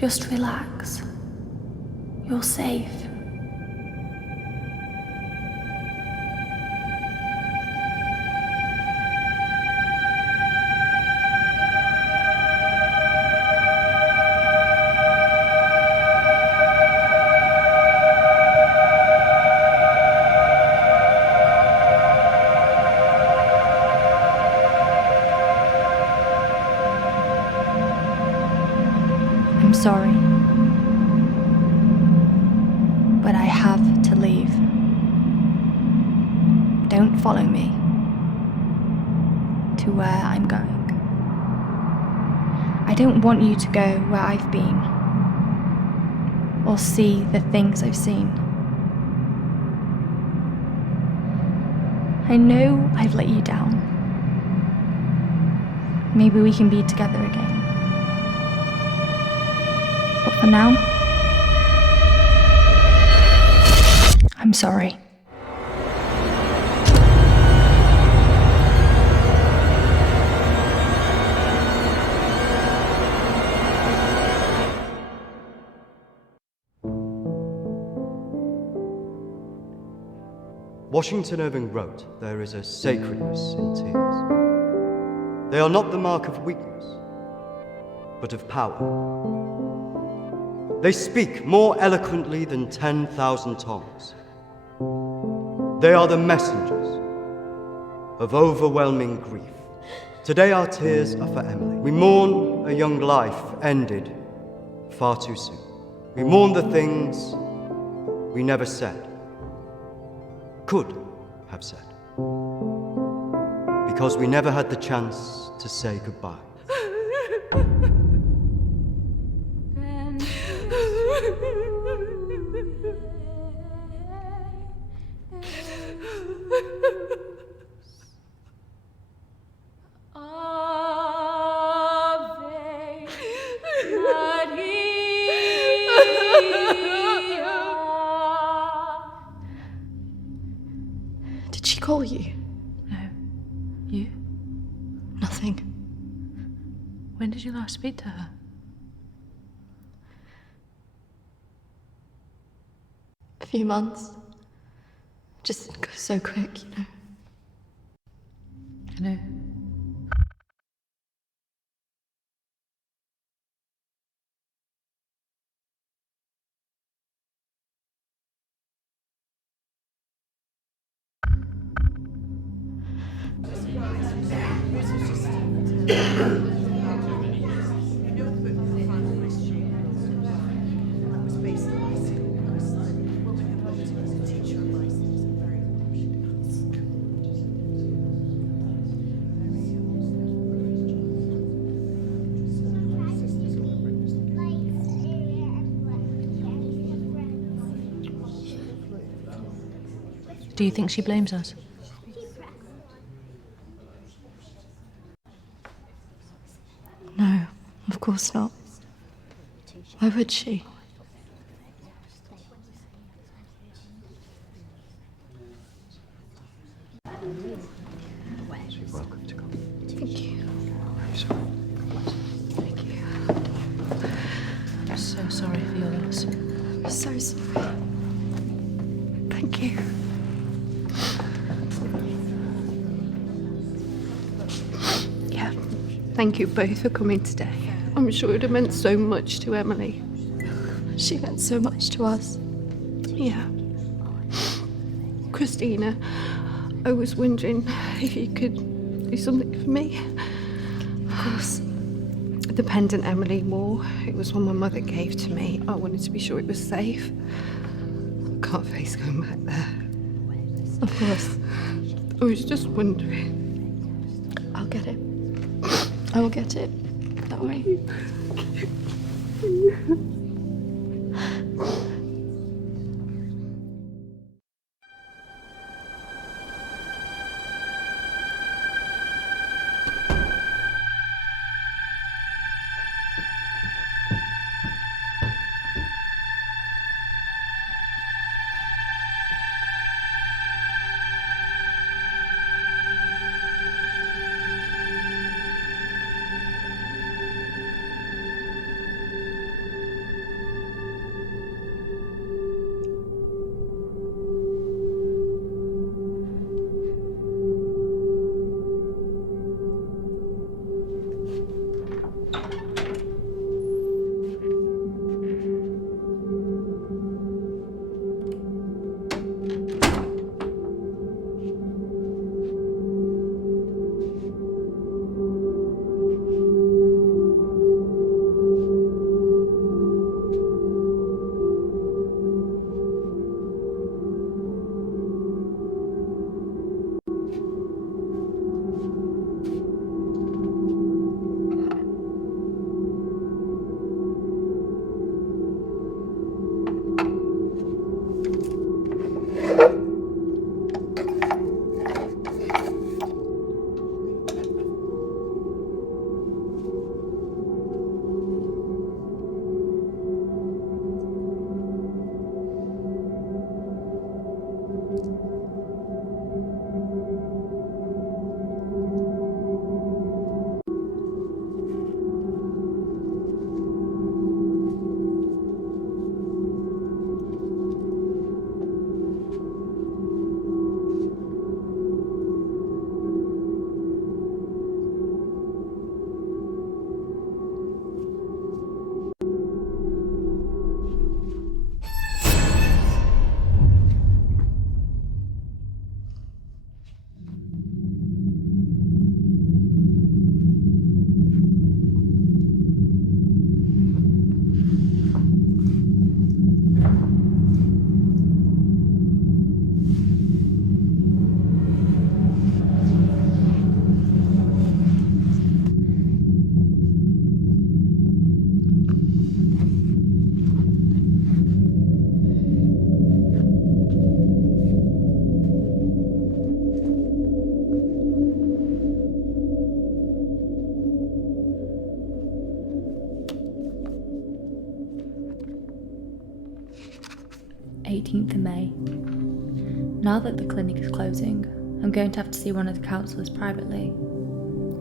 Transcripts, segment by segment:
Just relax. You're safe. I'm sorry, but I have to leave. Don't follow me to where I'm going. I don't want you to go where I've been or see the things I've seen. I know I've let you down. Maybe we can be together again. But for now, I'm sorry. Washington Irving wrote, "There is a sacredness in tears. They are not the mark of weakness, but of power. They speak more eloquently than 10,000 tongues. They are the messengers of overwhelming grief. Today our tears are for Emily. We mourn a young life ended far too soon. We mourn the things we never said, could have said, because we never had the chance to say goodbye." Did she call you? No. You? Nothing. When did you last speak to her? A few months. Just goes so quick, you know. I know. Do you think she blames us? No, of course not. Why would she? You're welcome to come. Thank you. I'm sorry. Thank you. I'm so sorry for your loss. I'm so sorry. Thank you. Yeah, thank you both for coming today. I'm sure it would have meant so much to Emily. She meant so much to us. Yeah. Kristina, I was wondering if you could do something for me. Of course. The pendant Emily wore, it was one my mother gave to me. I wanted to be sure it was safe. I can't face going back there. Of course. I was just wondering. I'll get it. I will get it. Don't worry. 18th of May. Now that the clinic is closing, I'm going to have to see one of the counsellors privately.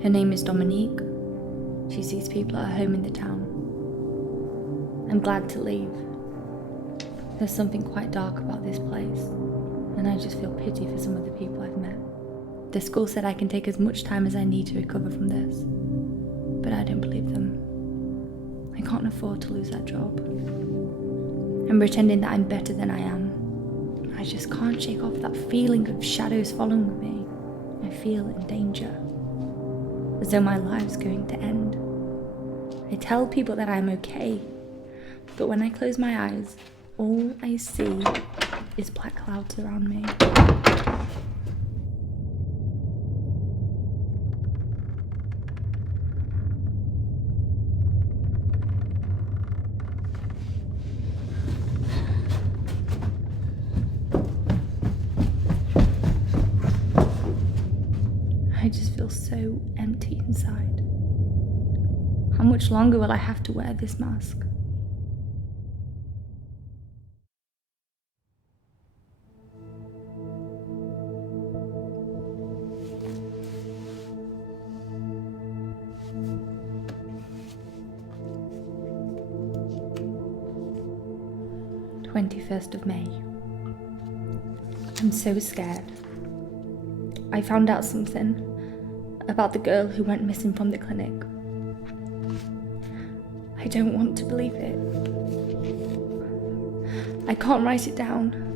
Her name is Dominique. She sees people at her home in the town. I'm glad to leave. There's something quite dark about this place, and I just feel pity for some of the people I've met. The school said I can take as much time as I need to recover from this, but I don't believe them. I can't afford to lose that job. I'm pretending that I'm better than I am. I just can't shake off that feeling of shadows following me. I feel in danger, as though my life's going to end. I tell people that I'm okay, but when I close my eyes, all I see is black clouds around me. I just feel so empty inside. How much longer will I have to wear this mask? of May. I'm so scared. I found out something about the girl who went missing from the clinic. I don't want to believe it. I can't write it down.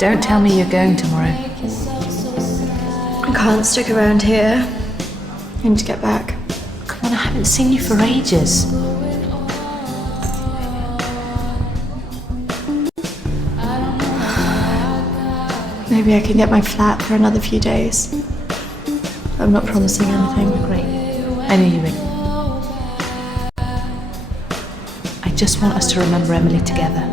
Don't tell me you're going tomorrow. I can't stick around here. I need to get back. Come on, I haven't seen you for ages. Maybe I can get my flat for another few days. I'm not promising anything. Great. I knew you would. I just want us to remember Emily together.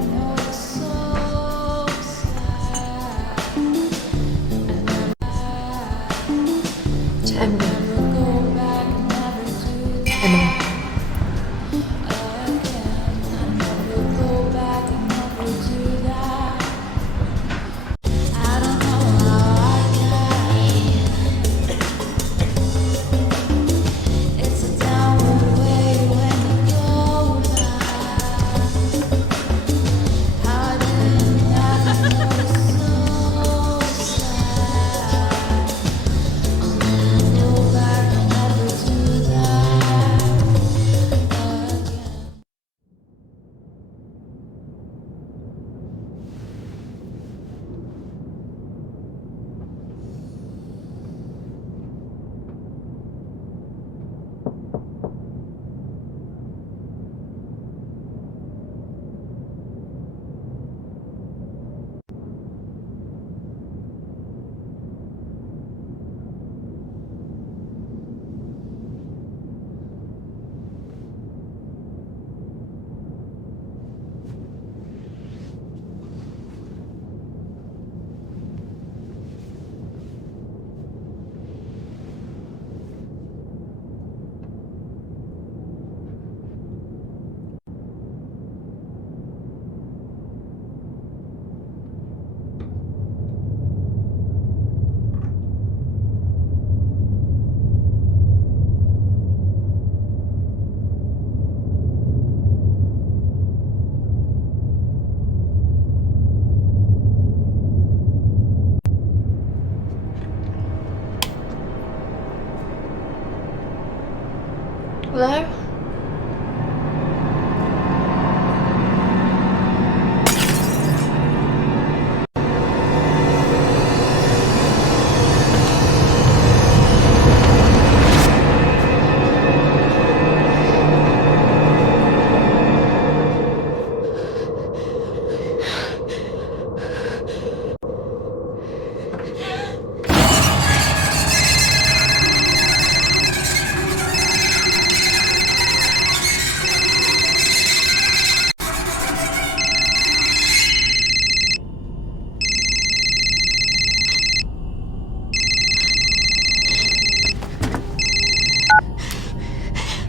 Emily. Emily. Hello?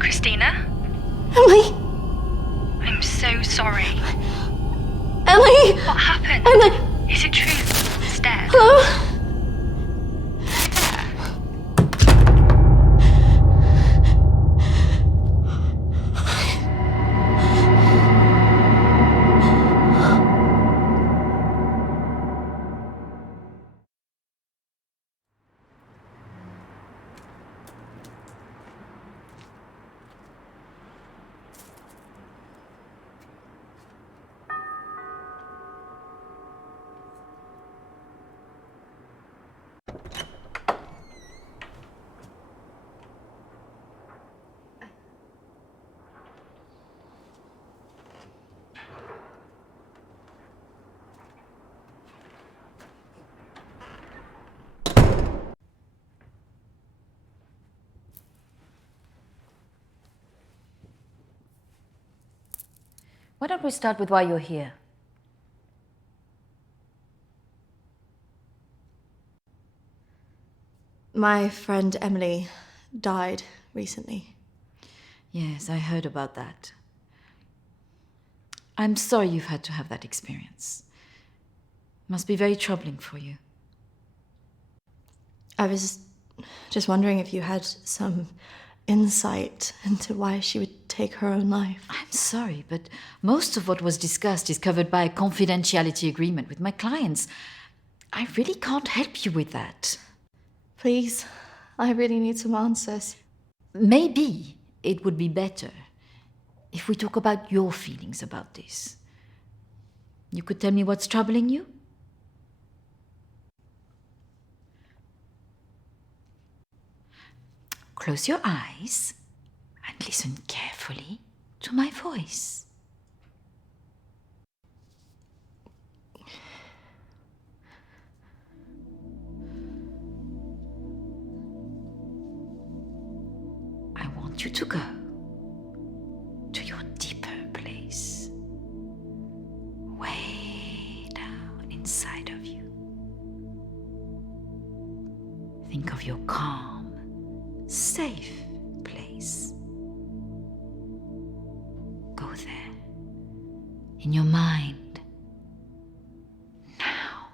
Kristina? Emily! I'm so sorry. Emily! What happened? Emily! Is it true? It's dead. Hello? Why don't we start with why you're here? My friend Emily died recently. Yes, I heard about that. I'm sorry you've had to have that experience. Must be very troubling for you. I was just wondering if you had some insight into why she would take her own life. I'm sorry, but most of what was discussed is covered by a confidentiality agreement with my clients. I really can't help you with that. Please, I really need some answers. Maybe it would be better if we talk about your feelings about this. You could tell me what's troubling you? Close your eyes and listen carefully to my voice. I want you to go to your deeper place, way down inside of you. Think of your calm, safe place. Go there, in your mind, now.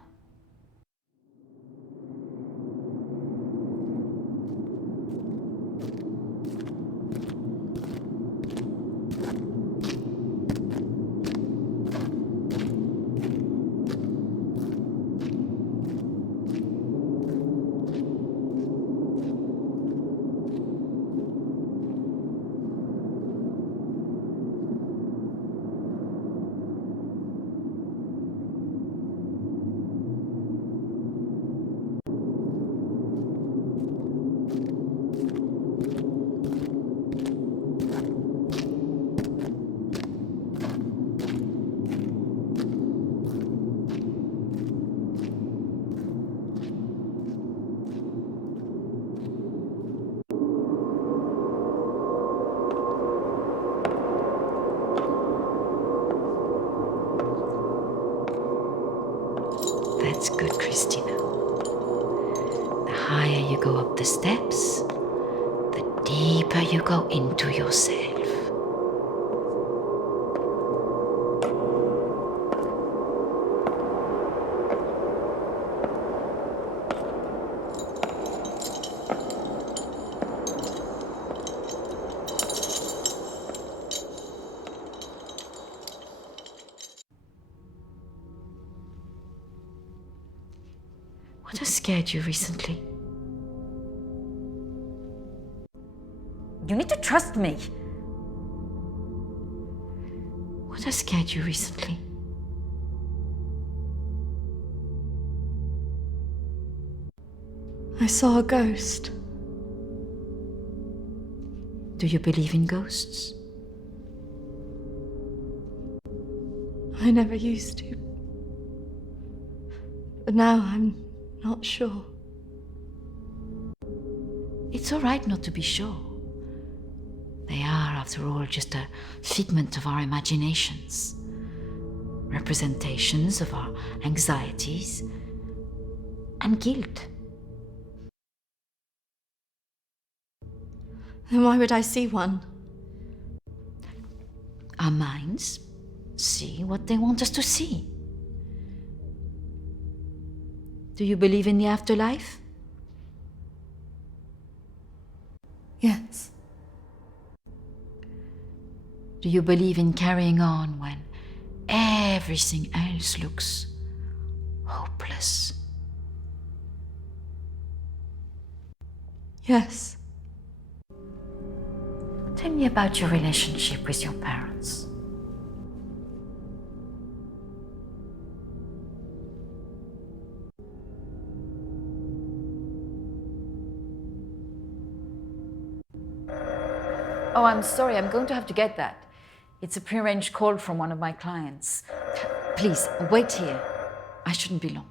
That's good, Kristina. The higher you go up the steps, the deeper you go into yourself. What has scared you recently? You need to try trust me. What has scared you recently? I saw a ghost. Do you believe in ghosts? I never used to. But now I'm not sure. It's all right not to be sure. They are, after all, just a figment of our imaginations. Representations of our anxieties and guilt. Then why would I see one? Our minds see what they want us to see. Do you believe in the afterlife? Yes. Do you believe in carrying on when everything else looks hopeless? Yes. Tell me about your relationship with your parents. Oh, I'm sorry, I'm going to have to get that. It's a prearranged call from one of my clients. Please, wait here. I shouldn't be long.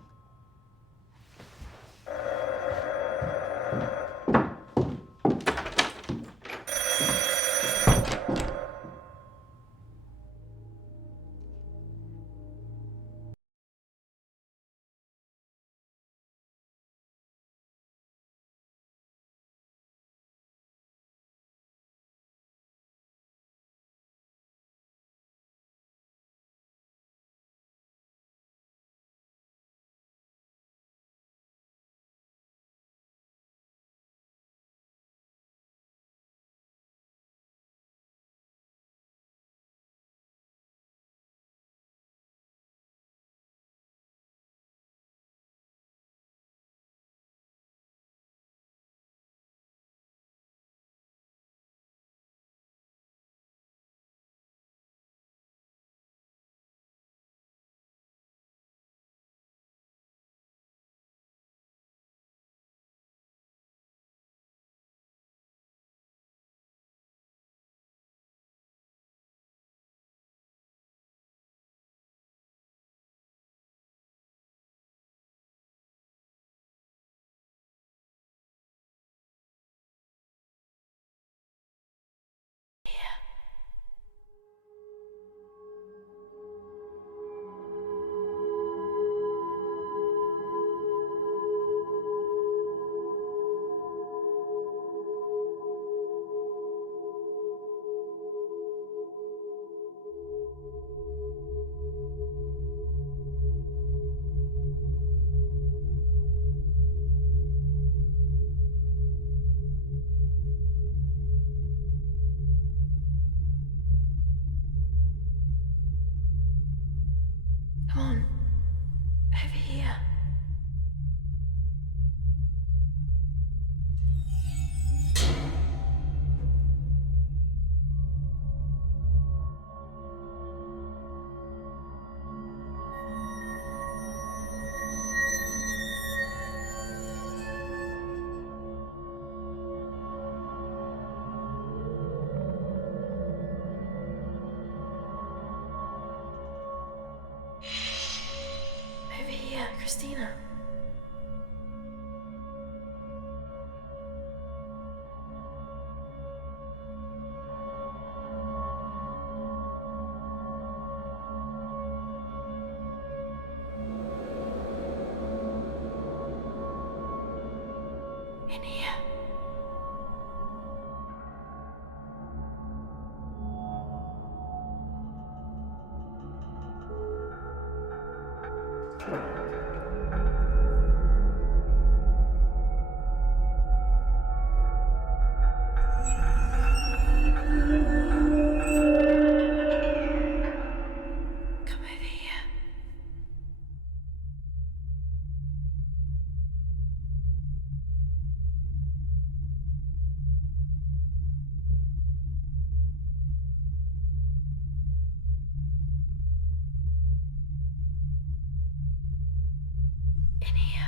Come on. Over here. Over here, Kristina. In here. Come over here. in here.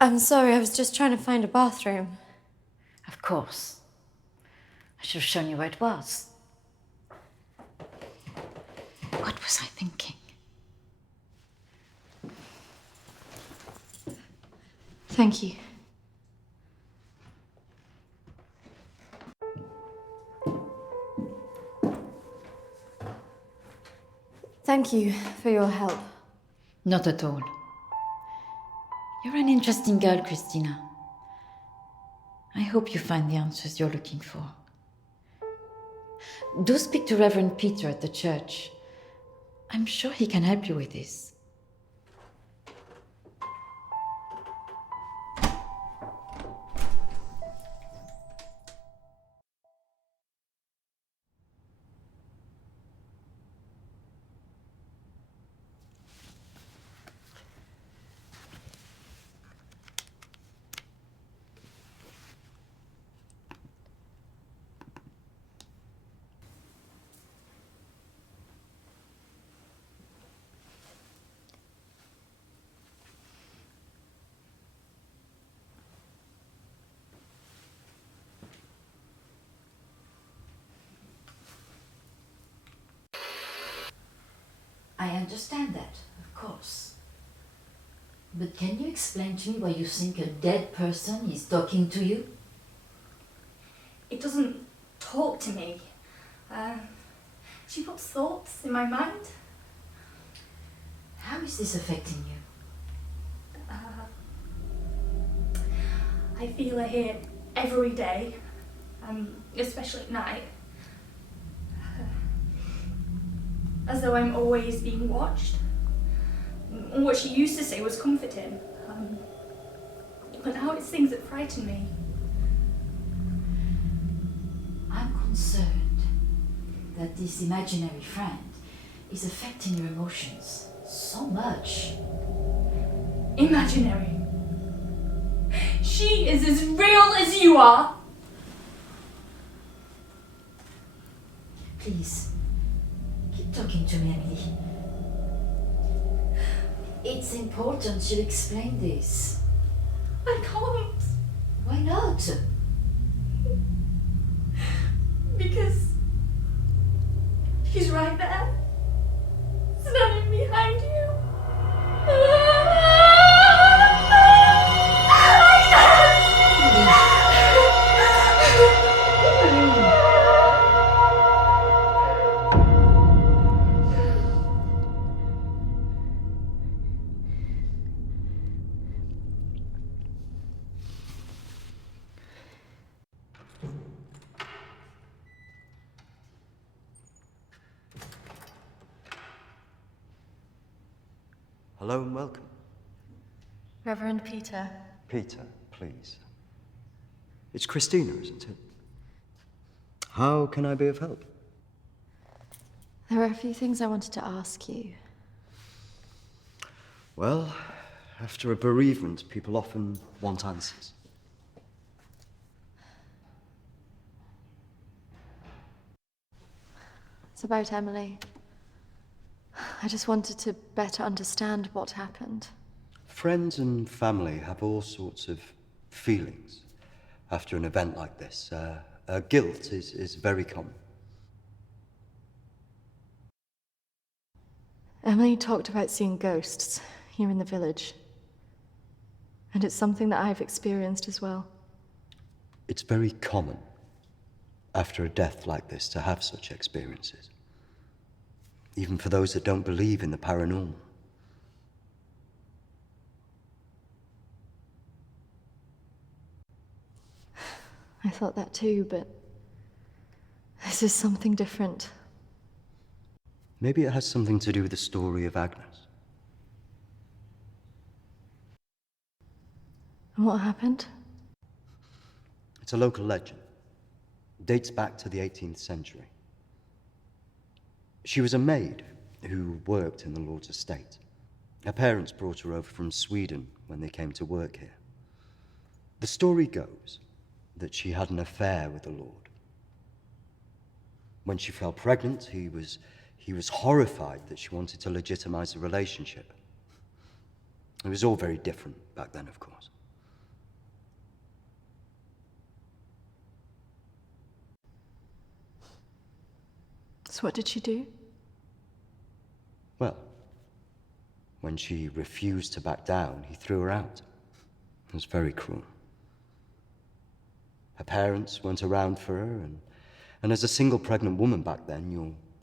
I'm sorry, I was just trying to find a bathroom. Of course. I should have shown you where it was. What was I thinking? Thank you. Thank you for your help. Not at all. You're an interesting girl, Kristina. I hope you find the answers you're looking for. Do speak to Reverend Peter at the church. I'm sure he can help you with this. I understand that, of course. But can you explain to me why you think a dead person is talking to you? It doesn't talk to me. She puts thoughts in my mind. How is this affecting you? I feel her here every day, especially at night. As though I'm always being watched. What she used to say was comforting. But now it's things that frighten me. I'm concerned that this imaginary friend is affecting your emotions so much. Imaginary. She is as real as you are. Please, keep talking to me, Emily. It's important you explain this. I can't. Why not? Because she's right there. Standing behind you. Hello and welcome. Reverend Peter. Peter, please. It's Kristina, isn't it? How can I be of help? There are a few things I wanted to ask you. Well, after a bereavement, people often want answers. It's about Emily. I just wanted to better understand what happened. Friends and family have all sorts of feelings after an event like this. Guilt is very common. Emily talked about seeing ghosts here in the village. And it's something that I've experienced as well. It's very common after a death like this to have such experiences. Even for those that don't believe in the paranormal. I thought that too, but this is something different. Maybe it has something to do with the story of Agnes. And what happened? It's a local legend. dates back to the 18th century. She was a maid who worked in the Lord's estate. Her parents brought her over from Sweden when they came to work here. The story goes that she had an affair with the Lord. When she fell pregnant, he was horrified that she wanted to legitimize the relationship. It was all very different back then, of course. So what did she do? Well, when she refused to back down, he threw her out. It was very cruel. Her parents weren't around for her, and as a single pregnant woman back then,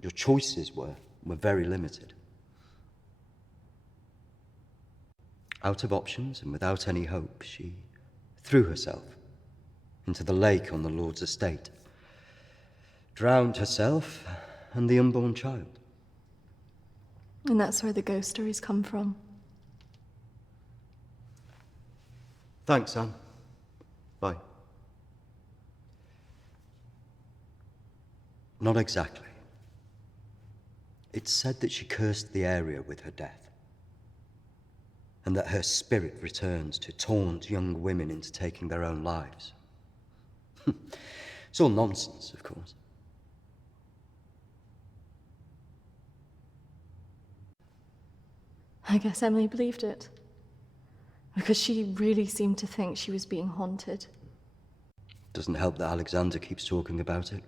your choices were very limited. Out of options and without any hope, she threw herself into the lake on the Lord's estate, drowned herself and the unborn child. And that's where the ghost stories come from. Thanks, Anne. Bye. Not exactly. It's said that she cursed the area with her death, and that her spirit returns to taunt young women into taking their own lives. It's all nonsense, of course. I guess Emily believed it. Because she really seemed to think she was being haunted. Doesn't help that Alexander keeps talking about it.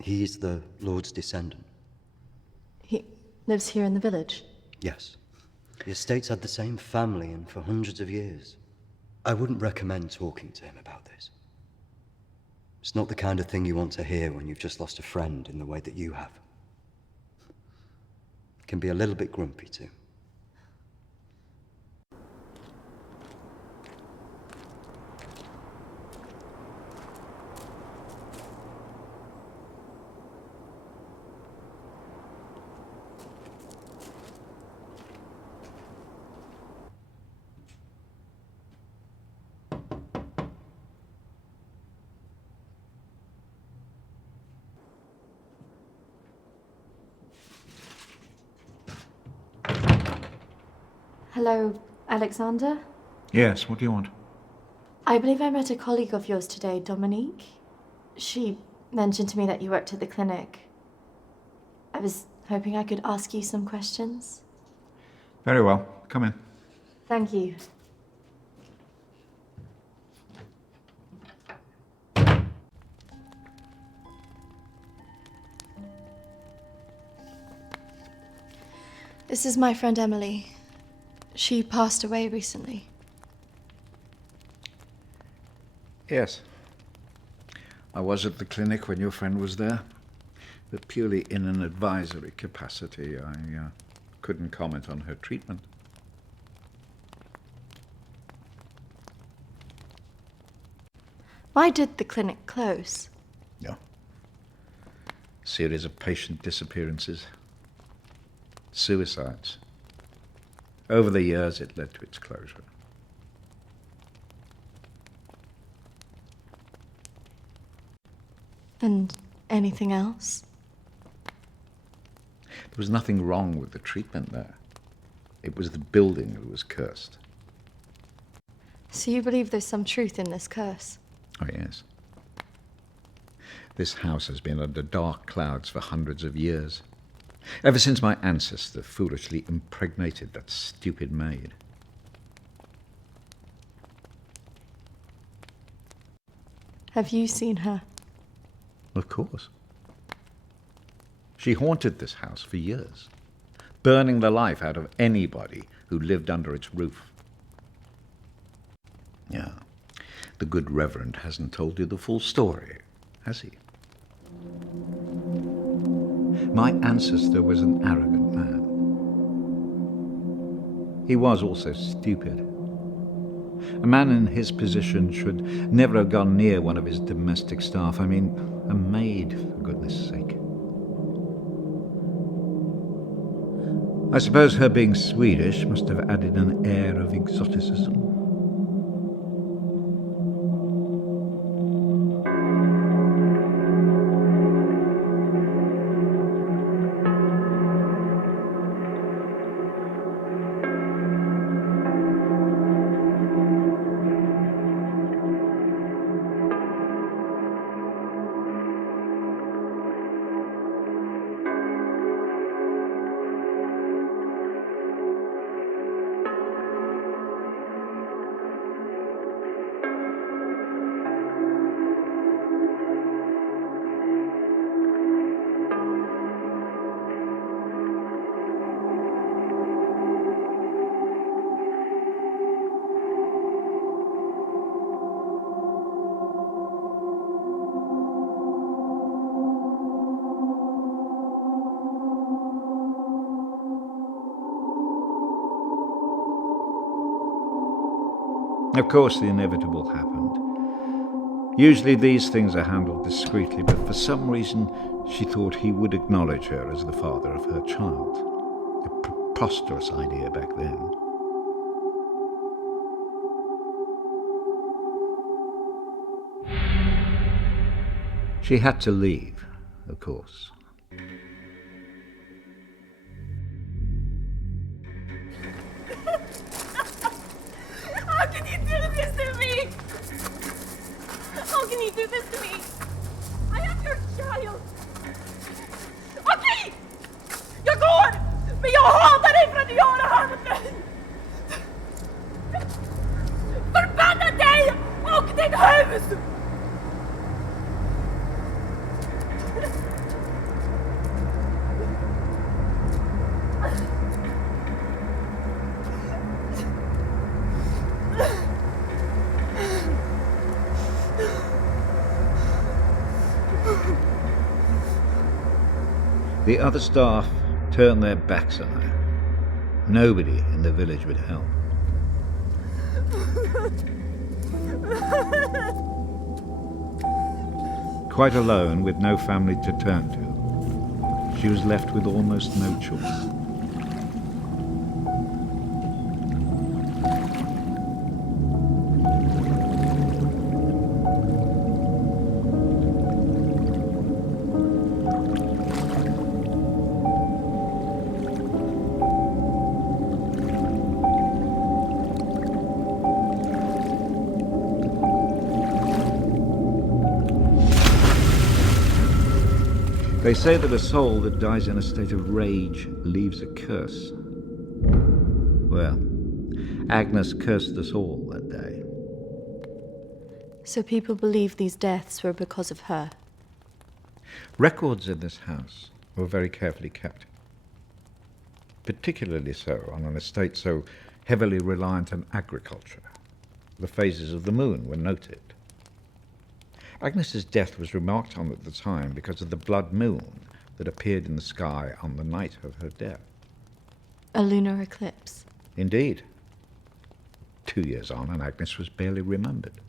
He's the Lord's descendant. He lives here in the village? Yes. The estate's had the same family and for hundreds of years. I wouldn't recommend talking to him about this. It's not the kind of thing you want to hear when you've just lost a friend in the way that you have. It can be a little bit grumpy too. Hello, Alexander? Yes, what do you want? I believe I met a colleague of yours today, Dominique. She mentioned to me that you worked at the clinic. I was hoping I could ask you some questions. Very well. Come in. Thank you. This is my friend Emily. She passed away recently. Yes. I was at the clinic when your friend was there, but purely in an advisory capacity. I couldn't comment on her treatment. Why did the clinic close? No. Series of patient disappearances. Suicides. Over the years, it led to its closure. And anything else? There was nothing wrong with the treatment there. It was the building that was cursed. So you believe there's some truth in this curse? Oh, yes. This house has been under dark clouds for hundreds of years. Ever since my ancestor foolishly impregnated that stupid maid. Have you seen her? Of course. She haunted this house for years, burning the life out of anybody who lived under its roof. Yeah, the good Reverend hasn't told you the full story, has he? My ancestor was an arrogant man. He was also stupid. A man in his position should never have gone near one of his domestic staff. I mean, a maid, for goodness sake. I suppose her being Swedish must have added an air of exoticism. Of course, the inevitable happened. Usually these things are handled discreetly, but for some reason she thought he would acknowledge her as the father of her child. A preposterous idea back then. She had to leave, of course. How can you do this to me? How can you do this to me? I am your child. Okej! Jag går! Men jag hatar dig för att du gör det här mot mig! Förbanna dig och ditt hus! The other staff turned their backs on her. Nobody in the village would help. Quite alone, with no family to turn to, she was left with almost no choice. They say that a soul that dies in a state of rage leaves a curse. Well, Agnes cursed us all that day. So people believe these deaths were because of her. Records in this house were very carefully kept. Particularly so on an estate so heavily reliant on agriculture. The phases of the moon were noted. Agnes's death was remarked on at the time because of the blood moon that appeared in the sky on the night of her death. A lunar eclipse. Indeed. 2 years on, and Agnes was barely remembered,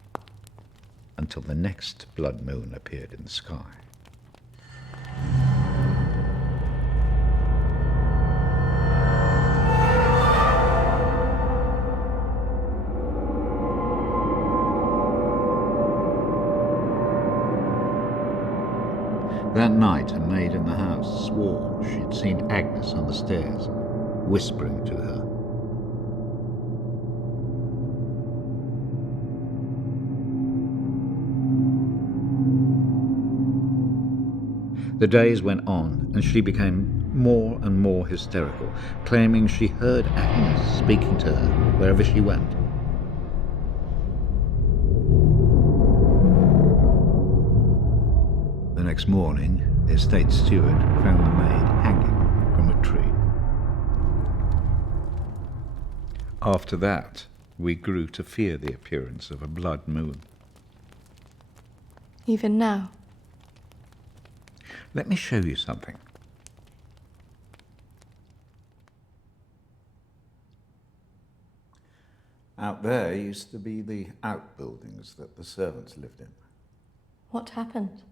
until the next blood moon appeared in the sky. That night, a maid in the house swore she'd seen Agnes on the stairs, whispering to her. The days went on, and she became more and more hysterical, claiming she heard Agnes speaking to her wherever she went. The next morning, the estate steward found the maid hanging from a tree. After that, we grew to fear the appearance of a blood moon. Even now. Let me show you something. Out there used to be the outbuildings that the servants lived in. What happened?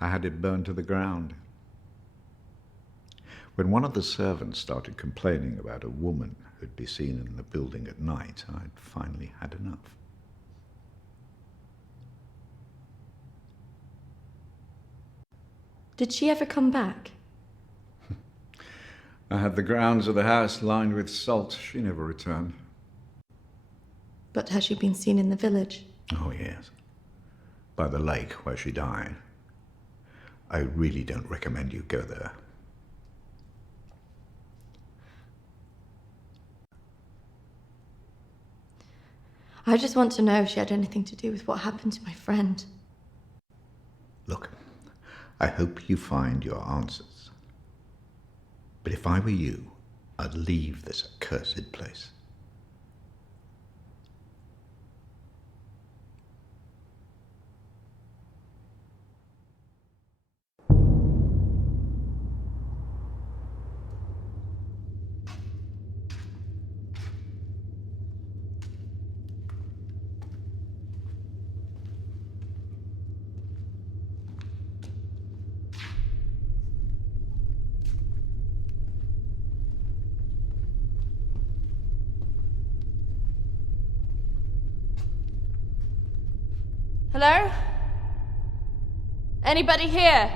I had it burned to the ground. When one of the servants started complaining about a woman who'd be seen in the building at night, I'd finally had enough. Did she ever come back? I had the grounds of the house lined with salt. She never returned. But has she been seen in the village? Oh, yes. By the lake where she died. I really don't recommend you go there. I just want to know if she had anything to do with what happened to my friend. Look, I hope you find your answers. But if I were you, I'd leave this accursed place. Hello? Anybody here?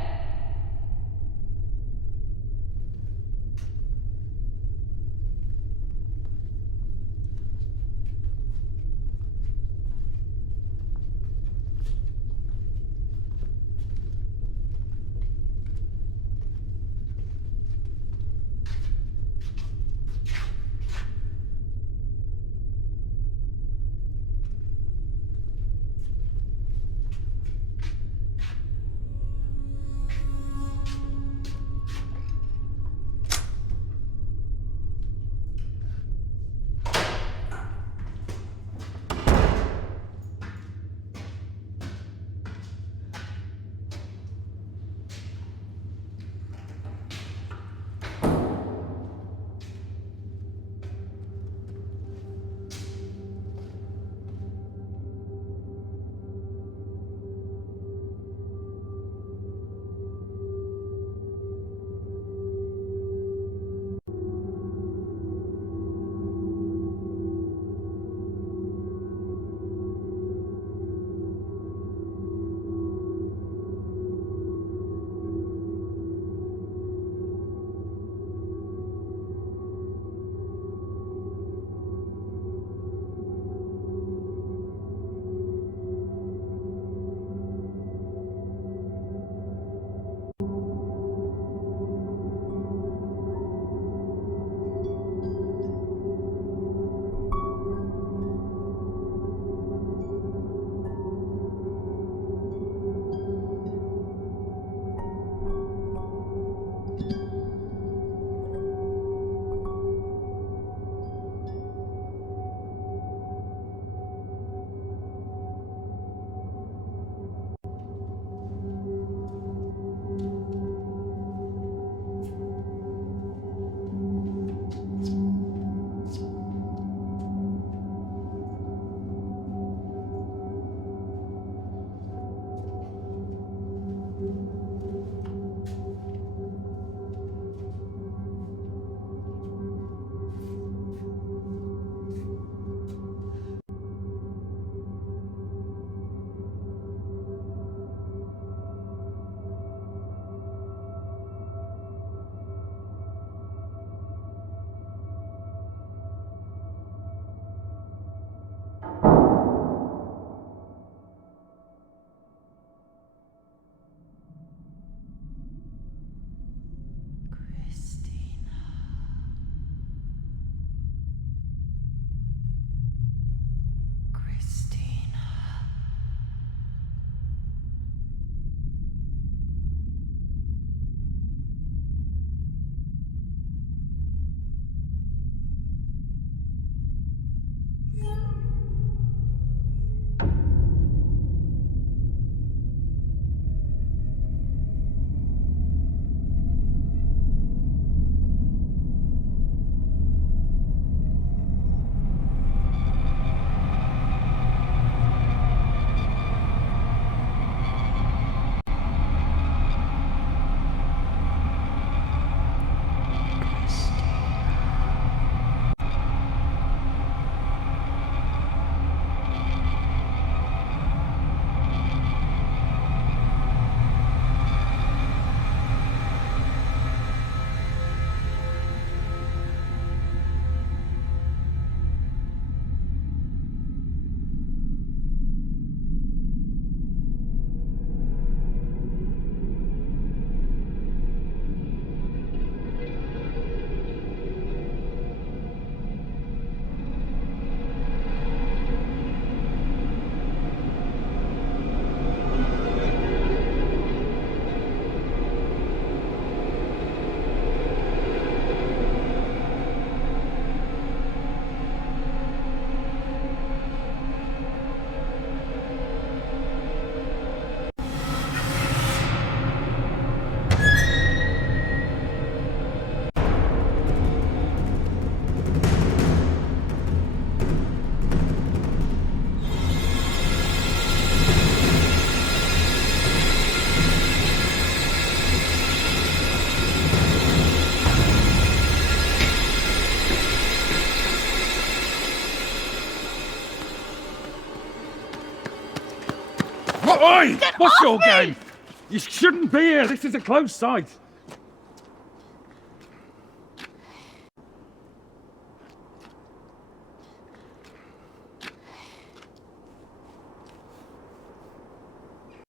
Oi! Get What's off your me! game? You shouldn't be here. This is a closed site.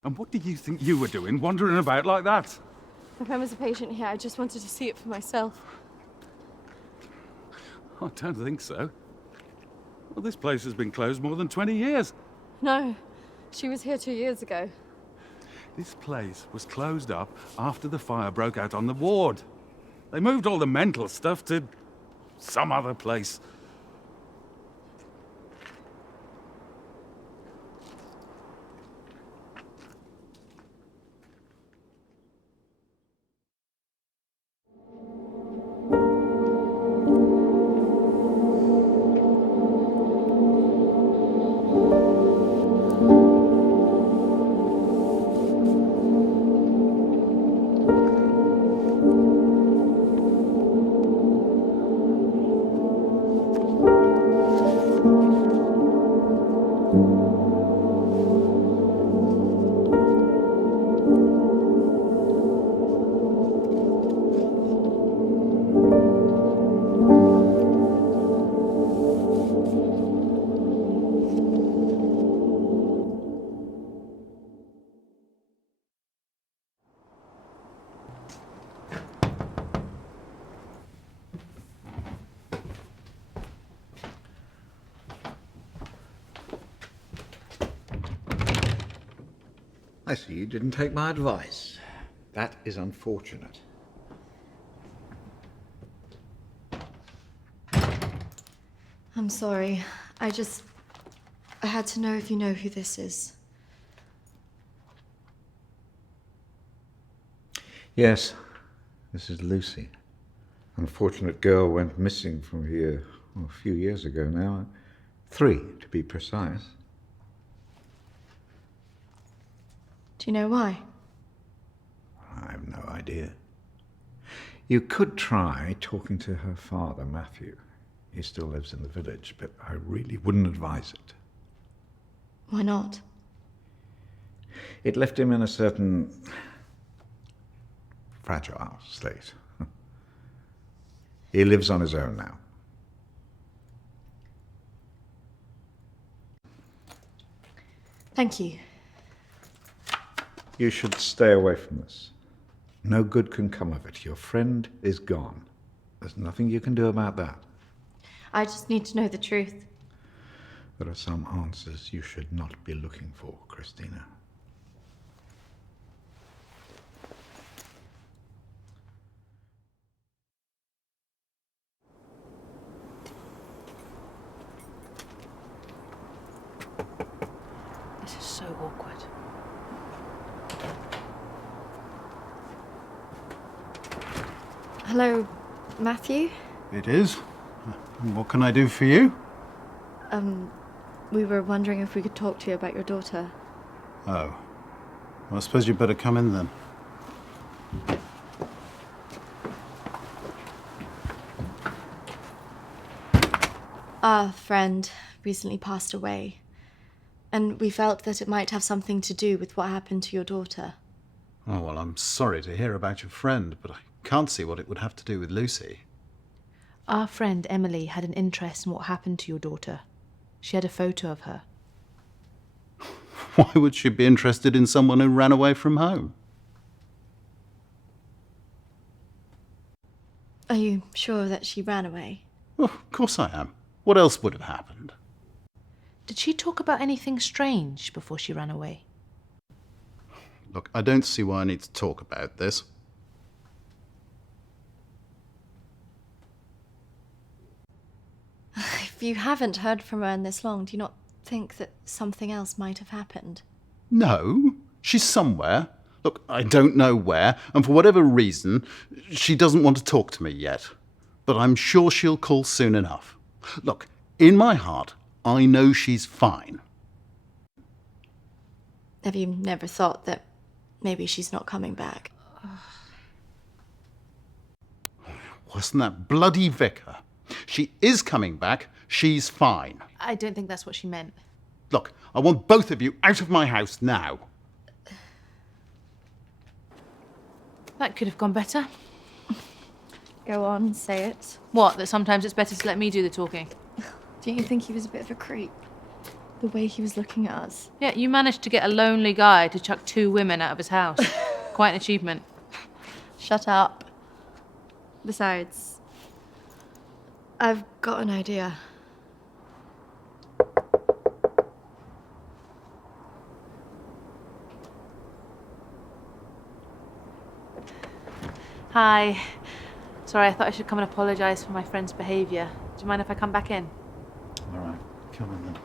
And what do you think you were doing, wandering about like that? If I was a patient here, I just wanted to see it for myself. I don't think so. Well, this place has been closed more than 20 years. No, she was here 2 years ago. This place was closed up after the fire broke out on the ward. They moved all the mental stuff to some other place. I see you didn't take my advice. That is unfortunate. I'm sorry. I had to know if you know who this is. Yes, this is Lucy. Unfortunate girl went missing from here a few years ago now. 3, to be precise. Do you know why? I have no idea. You could try talking to her father, Matthew. He still lives in the village, but I really wouldn't advise it. Why not? It left him in a certain fragile state. He lives on his own now. Thank you. You should stay away from this. No good can come of it. Your friend is gone. There's nothing you can do about that. I just need to know the truth. There are some answers you should not be looking for, Kristina. This is so awkward. Hello, Matthew? It is. What can I do for you? We were wondering if we could talk to you about your daughter. Oh. Well, I suppose you'd better come in then. Our friend recently passed away, and we felt that it might have something to do with what happened to your daughter. Oh, well, I'm sorry to hear about your friend, but I can't see what it would have to do with Lucy. Our friend Emily had an interest in what happened to your daughter. She had a photo of her. Why would she be interested in someone who ran away from home? Are you sure that she ran away? Well, of course I am. What else would have happened? Did she talk about anything strange before she ran away? Look, I don't see why I need to talk about this. If you haven't heard from her in this long, do you not think that something else might have happened? No, she's somewhere. Look, I don't know where, and for whatever reason, she doesn't want to talk to me yet. But I'm sure she'll call soon enough. Look, in my heart, I know she's fine. Have you never thought that maybe she's not coming back? Wasn't that bloody vicar? She is coming back. She's fine. I don't think that's what she meant. Look, I want both of you out of my house now. That could have gone better. Go on, say it. What, that sometimes it's better to let me do the talking? Don't you think he was a bit of a creep? The way he was looking at us. Yeah, you managed to get a lonely guy to chuck 2 women out of his house. Quite an achievement. Shut up. Besides, I've got an idea. Hi. Sorry, I thought I should come and apologise for my friend's behaviour. Do you mind if I come back in? All right, come on then.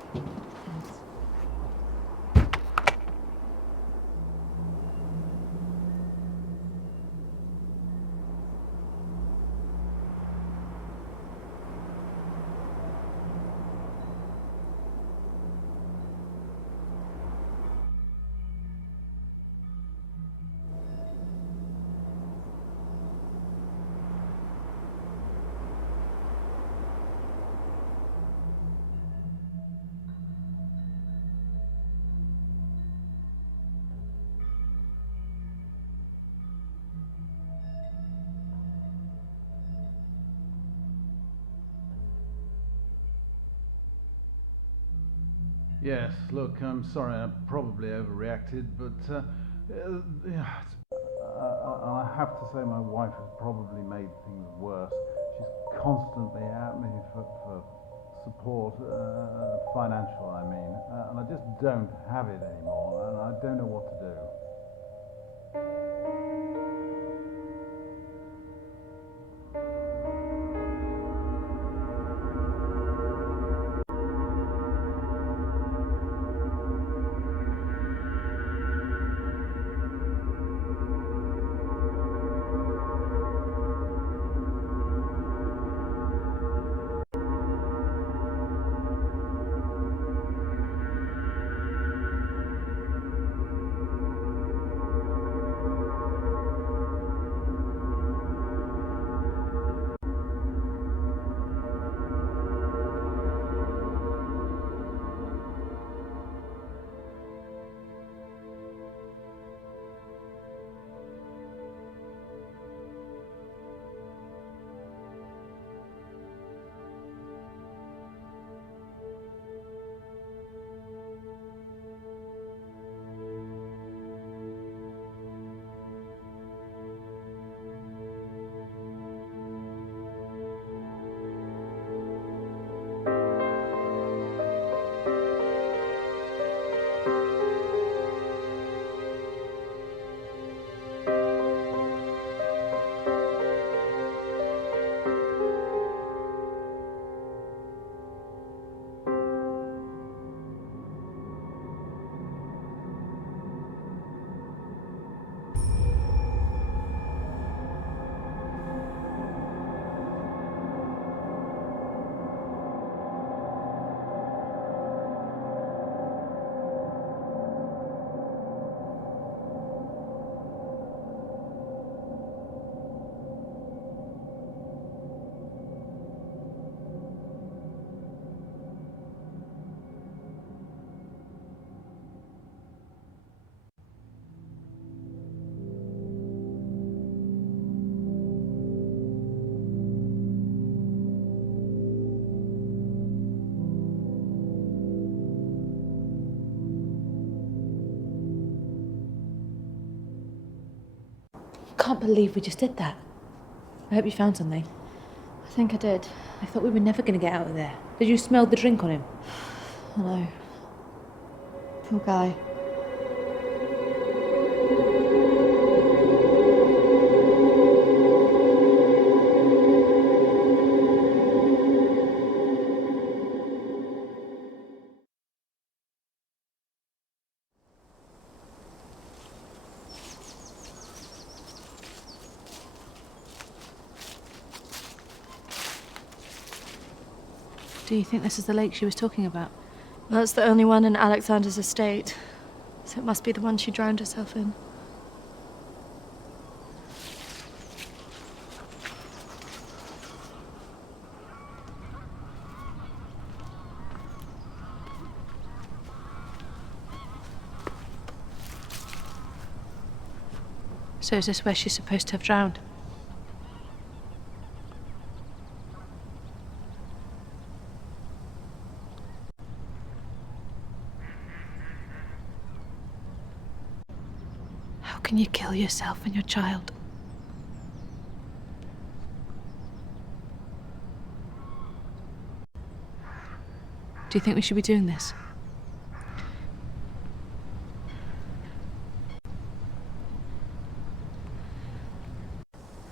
Yes, look, I'm sorry, I probably overreacted, but I have to say my wife has probably made things worse. She's constantly at me for support, financial, I mean, and I just don't have it anymore, and I don't know what to do. Can't believe we just did that. I hope you found something. I think I did. I thought we were never going to get out of there. Did you smell the drink on him? Hello. Poor guy. Do you think this is the lake she was talking about? That's the only one in Alexander's estate, so it must be the one she drowned herself in. So is this where she's supposed to have drowned? How can you kill yourself and your child? Do you think we should be doing this?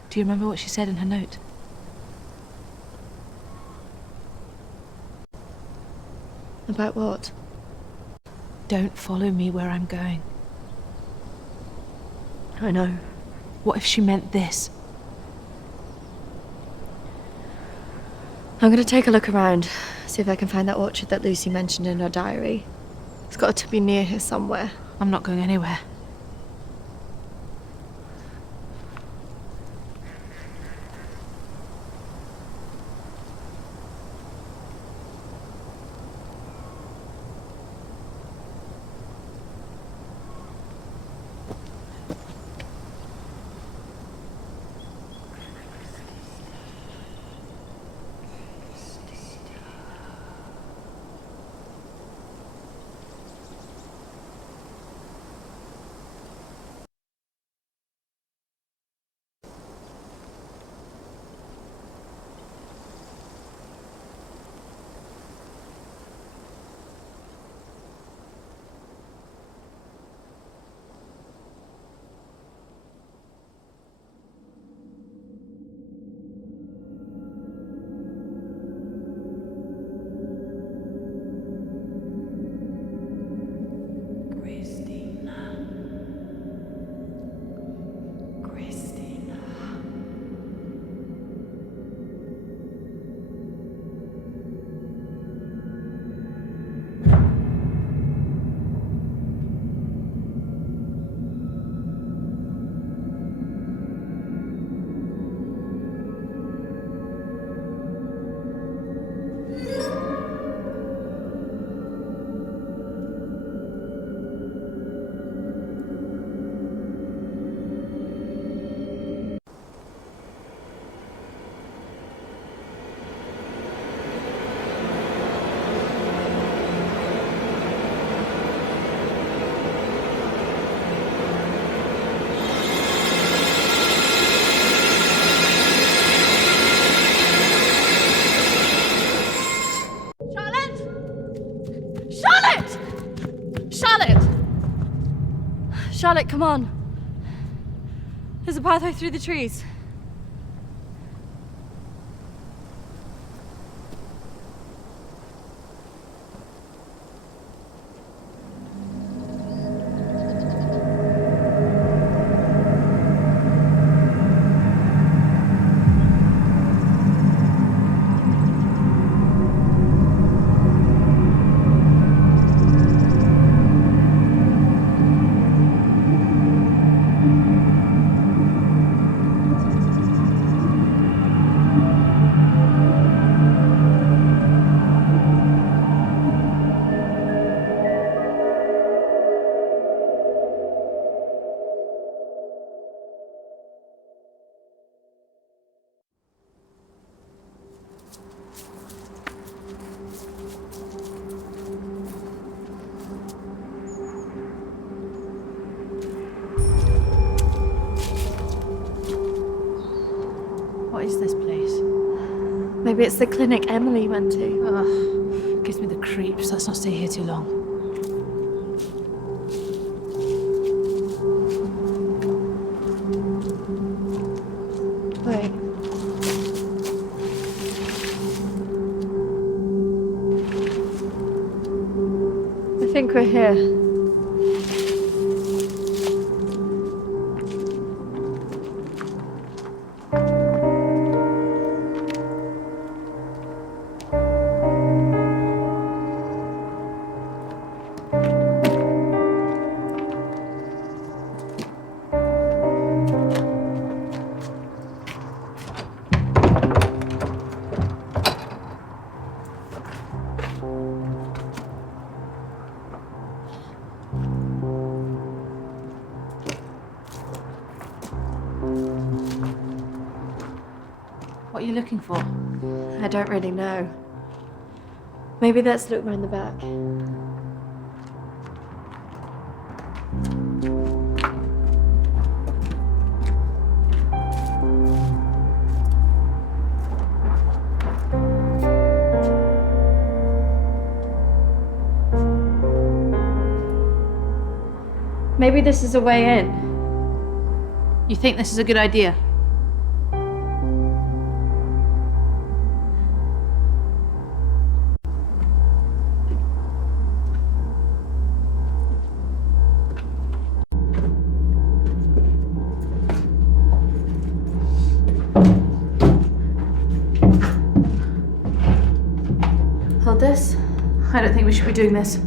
Do you remember what she said in her note? About what? Don't follow me where I'm going. I know. What if she meant this? I'm gonna take a look around, see if I can find that orchard that Lucy mentioned in her diary. It's got to be near here somewhere. I'm not going anywhere. Charlotte, come on. There's a pathway through the trees. What is this place? Maybe it's the clinic Emily went to. Ugh, gives me the creeps. Let's not stay here too long. Wait. I think we're here. What are you looking for? I don't really know. Maybe let's look round the back. Maybe this is a way in. You think this is a good idea? Hold this. I don't think we should be doing this.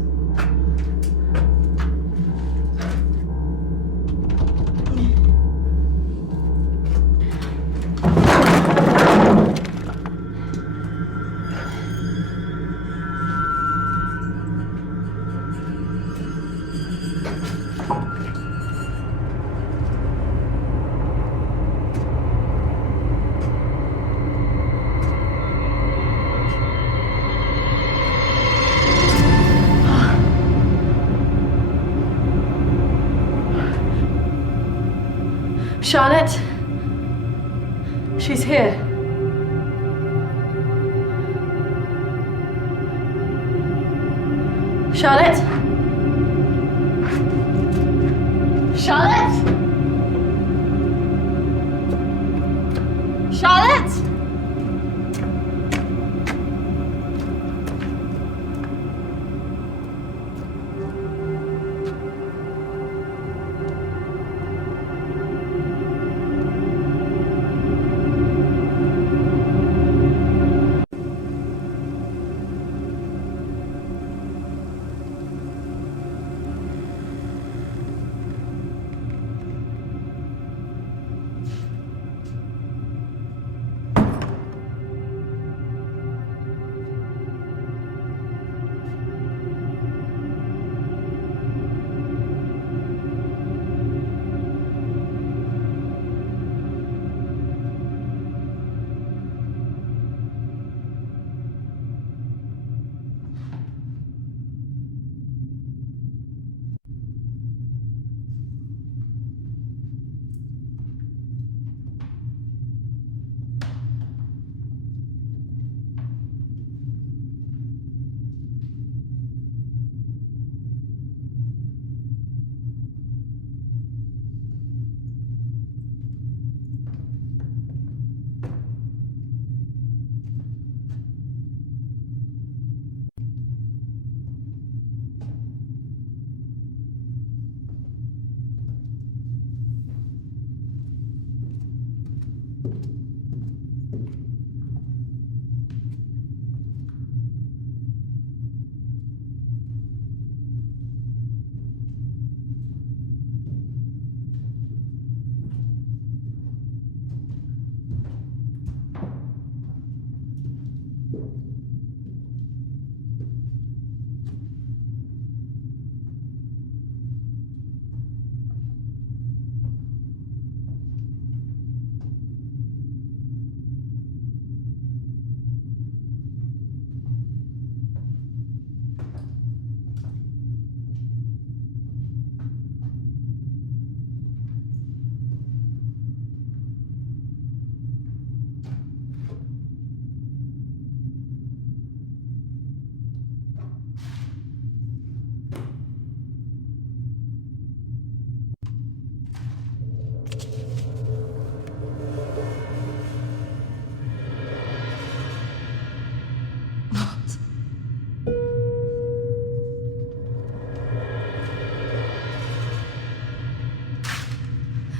Charlotte? She's here. Charlotte? Charlotte? Charlotte?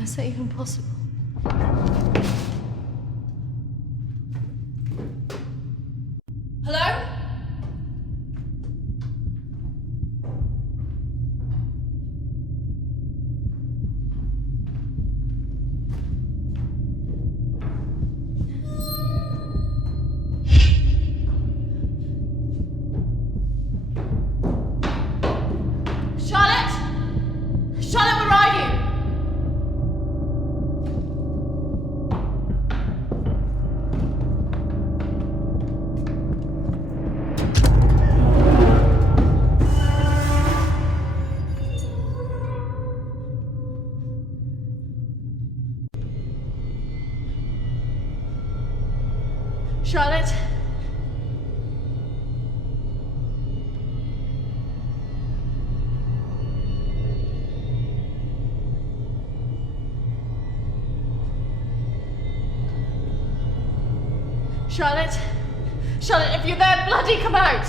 Is that even possible? Hello? Charlotte? Charlotte, where are you? Charlotte? Charlotte? Charlotte, if you're there, bloody come out!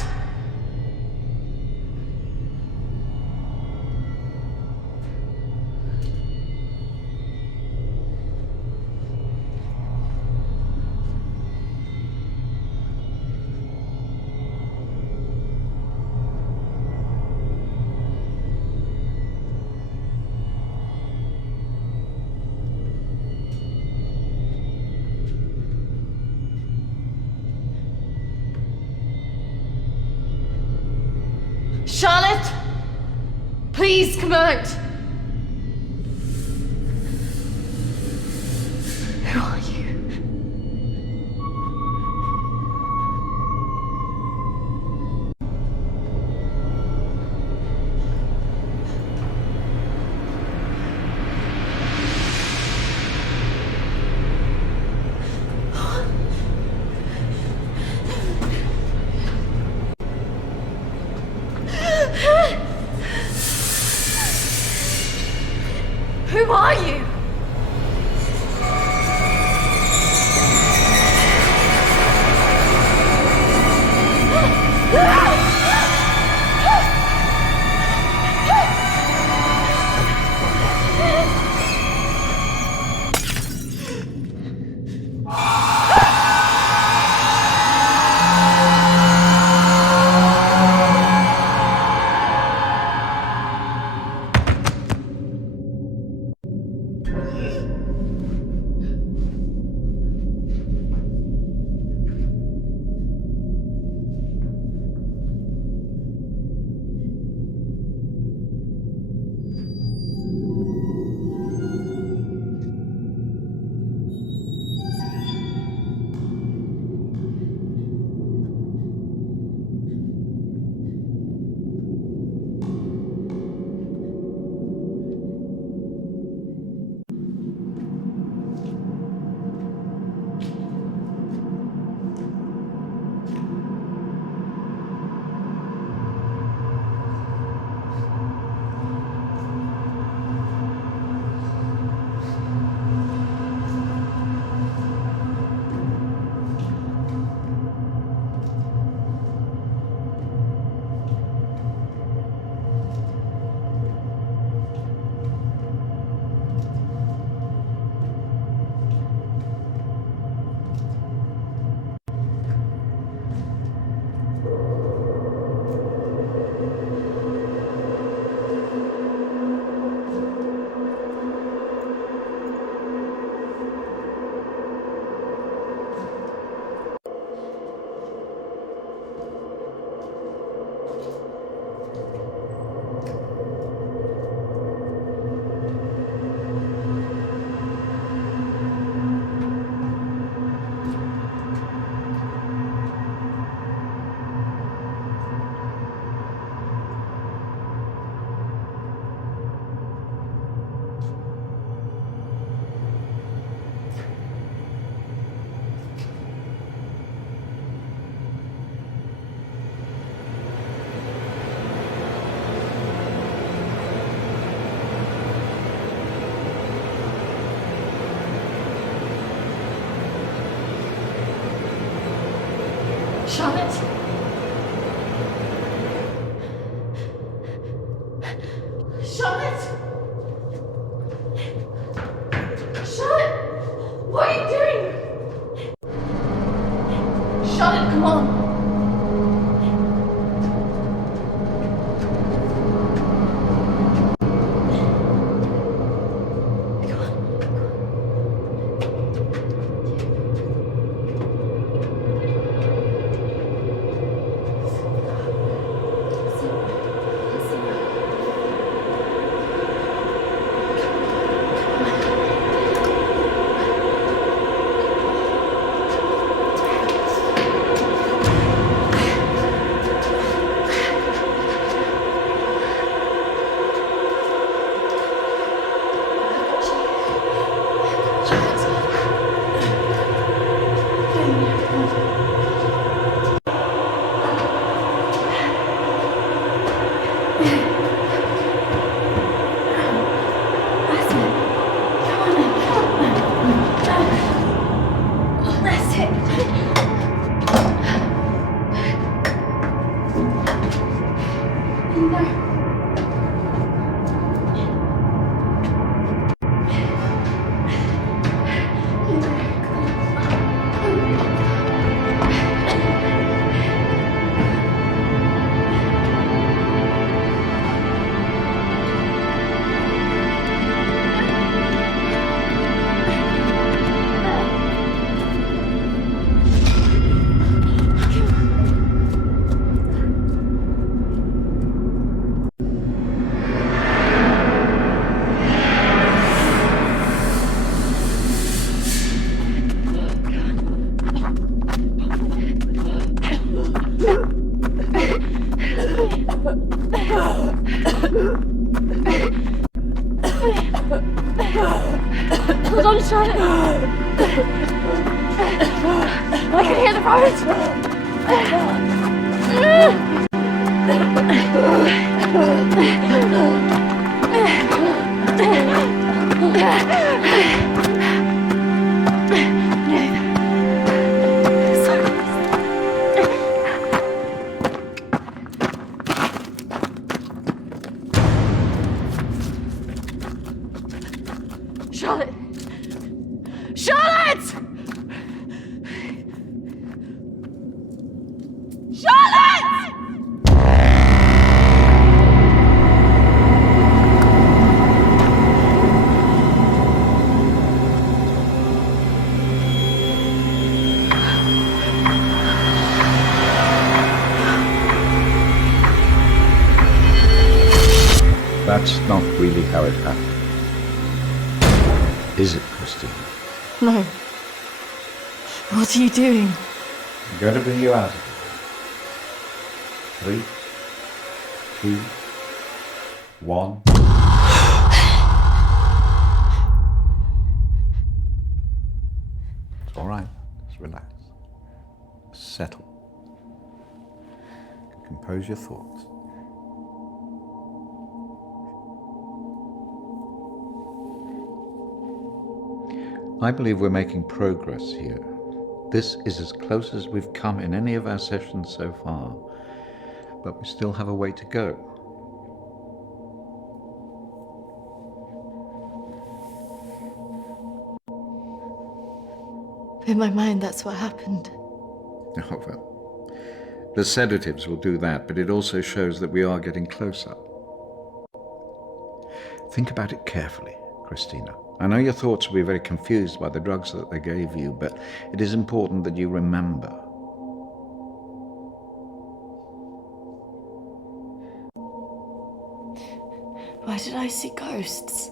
Charlotte! Please come out! Who are you? Who are you? Charlotte? Charlotte? Charlotte? What are you doing? Charlotte, come on. Hold on, Charlotte. I can hear the Charlotte! Charlotte! Charlotte! That's not really how it happened. Is it, Kristina? No. What are you doing? I'm going to bring you out of it. 3, 2, 1. It's all right. Just relax. Settle. Compose your thoughts. I believe we're making progress here. This is as close as we've come in any of our sessions so far, but we still have a way to go. In my mind, that's what happened. Oh, well, the sedatives will do that, but it also shows that we are getting closer. Think about it carefully, Kristina. I know your thoughts will be very confused by the drugs that they gave you, but it is important that you remember. Why did I see ghosts?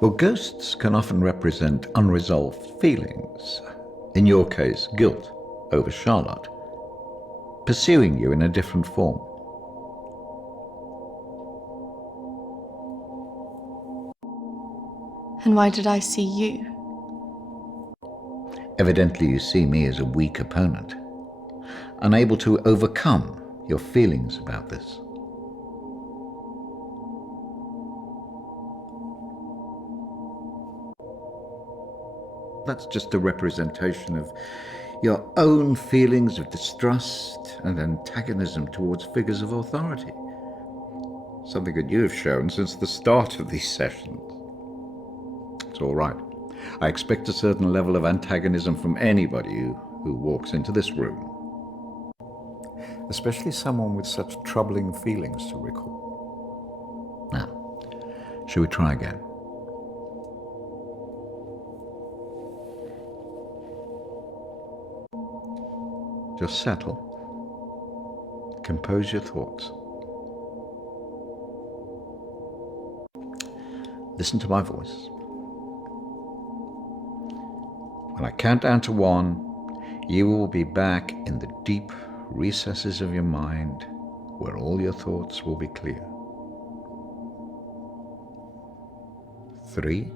Well, ghosts can often represent unresolved feelings. In your case, guilt over Charlotte, pursuing you in a different form. And why did I see you? Evidently you see me as a weak opponent, unable to overcome your feelings about this. That's just a representation of your own feelings of distrust and antagonism towards figures of authority. Something that you have shown since the start of these sessions. It's all right. I expect a certain level of antagonism from anybody who walks into this room. Especially someone with such troubling feelings to recall. Now, shall we try again? Just settle. Compose your thoughts. Listen to my voice. When I count down to 1, you will be back in the deep recesses of your mind where all your thoughts will be clear. 3,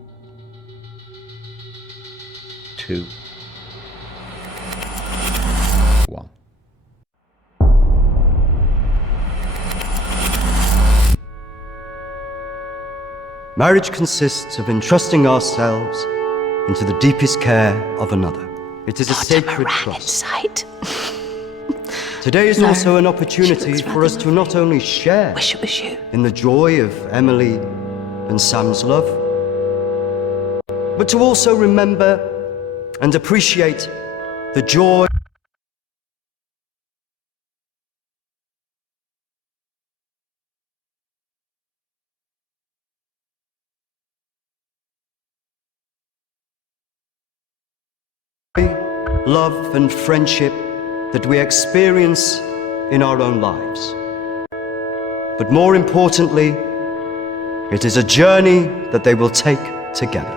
2, 1. Marriage consists of entrusting ourselves into the deepest care of another. It is a sacred trust. Today is also an opportunity for us to not only share in the joy of Emily and Sam's love, but to also remember and appreciate the joy love and friendship that we experience in our own lives. But more importantly, it is a journey that they will take together.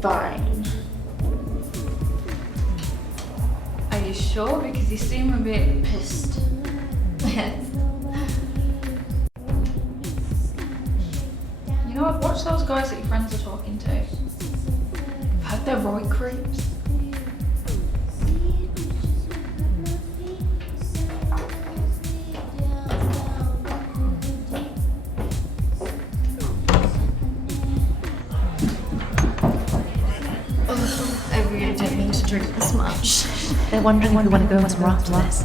fine. Are you sure? Because you seem a bit pissed. Yes. You know, I've watched those guys that your friends are talking to. I've heard they're right creeps. I really didn't mean to drink this much. They're wondering if you want to go on some after this.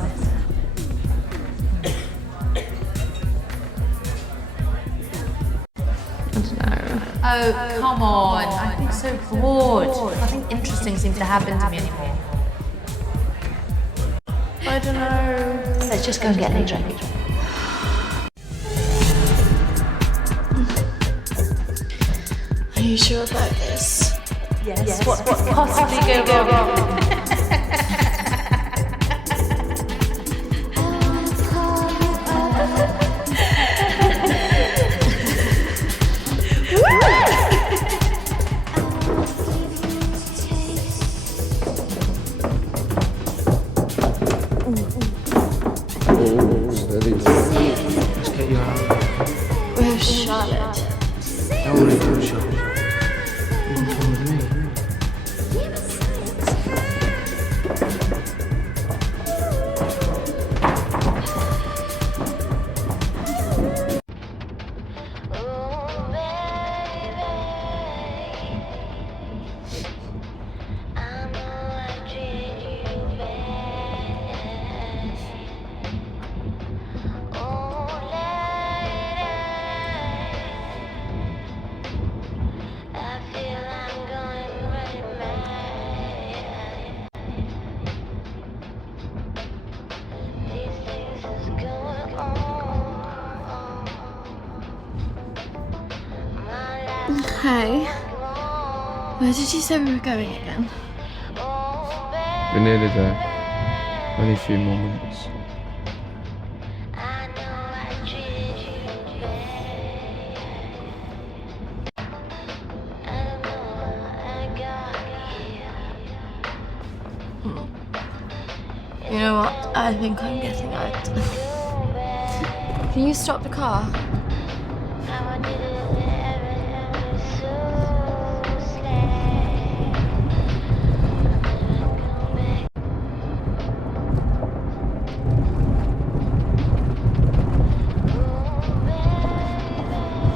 Oh, come on. I think so bored. Nothing interesting seems to happen to me anymore. I don't know. Let's just go and get a drink. Are you sure about this? Yes. What could possibly go wrong? Let's get you out. Where's Charlotte? Don't worry about Charlotte. You can come with me. Hey. Where did you say we were going again? We're nearly there. Only a few more minutes. You know what? I think I'm getting out. Can you stop the car?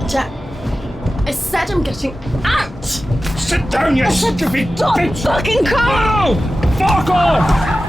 Jack, I said I'm getting out! Sit down, you stupid Stop bitch! fucking car! No! Fuck off!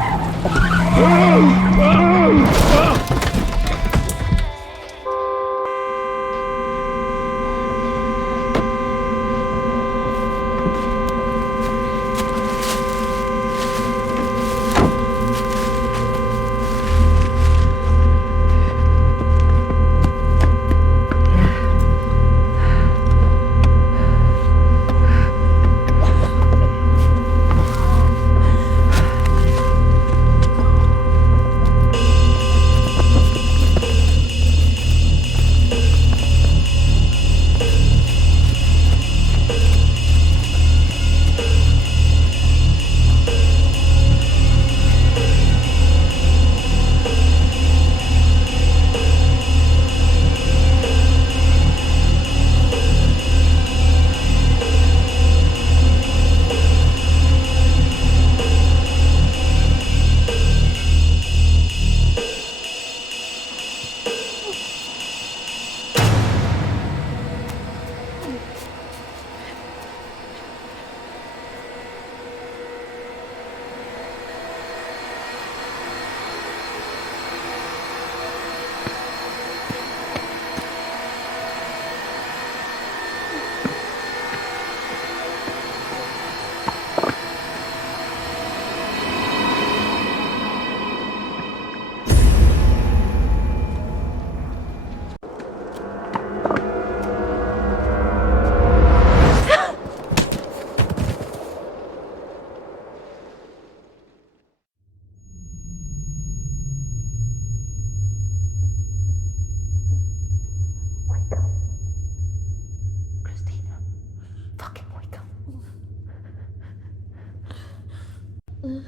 What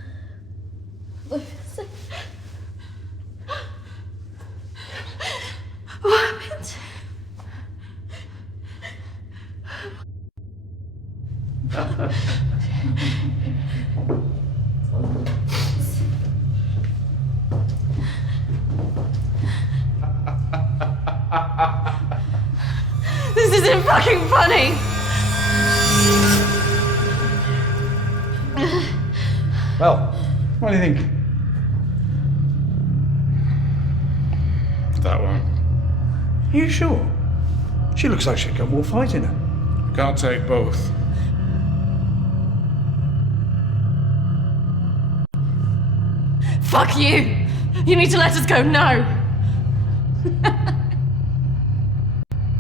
happened? This isn't fucking funny! Well, what do you think? That one. Are you sure? She looks like she's got more fight in her. Can't take both. Fuck you! You need to let us go now!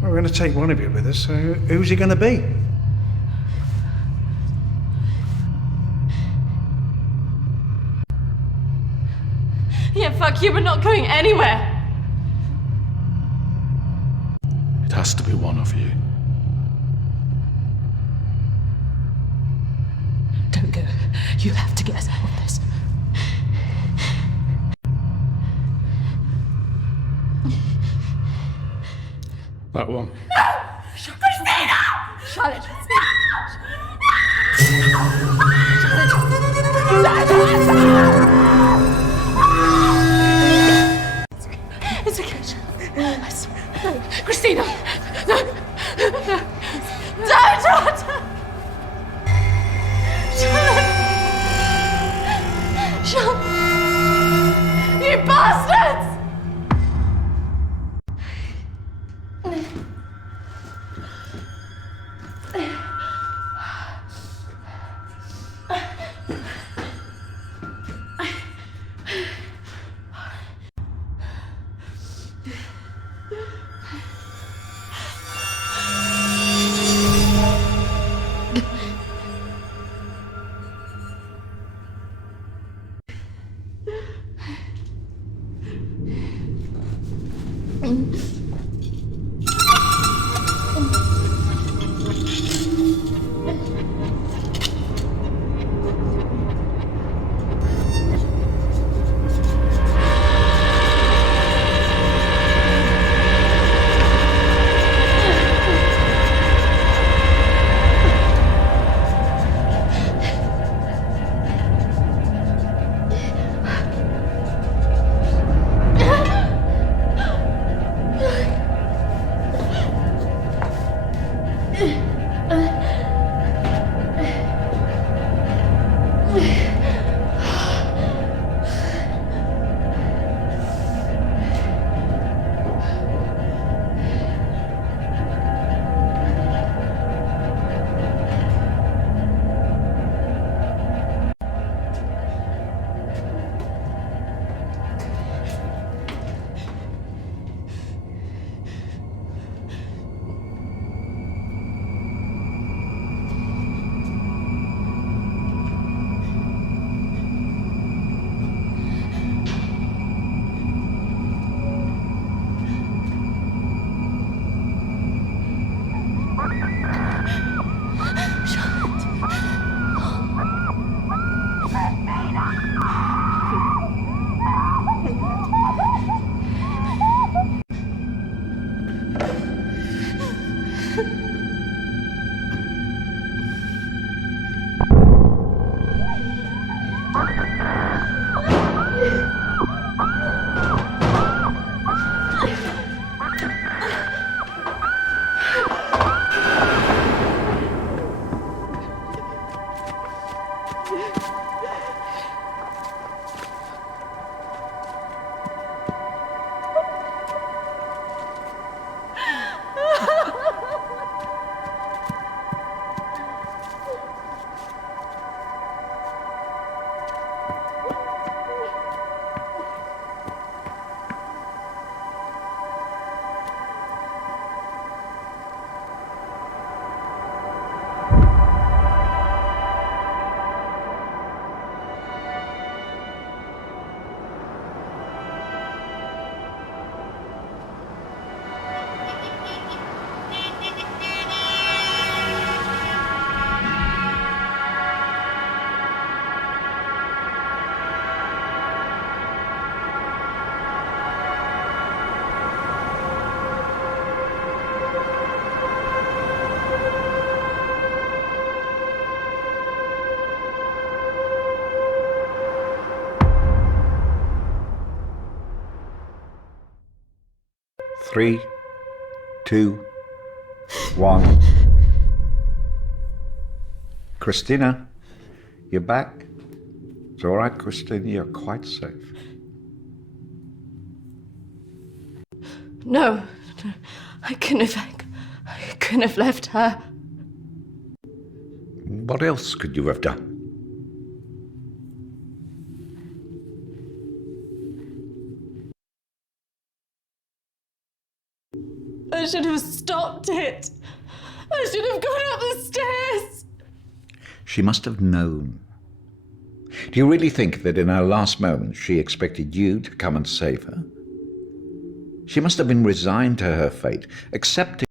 Well, we're going to take one of you with us, so who's it going to be? Yeah, fuck you, we're not going anywhere! It has to be one of you. Don't go. You have to get us out of this. That one. Kristina! Charlotte! It's okay, Charlotte. I swear. No. Kristina! No! No! Don't! Charlotte! You bastards! 3, 2, 1. Kristina, you're back. It's all right, Kristina, you're quite safe. No, I couldn't have left her. What else could you have done? I should have stopped it. I should have gone up the stairs. She must have known. Do you really think that in her last moments she expected you to come and save her? She must have been resigned to her fate, accepting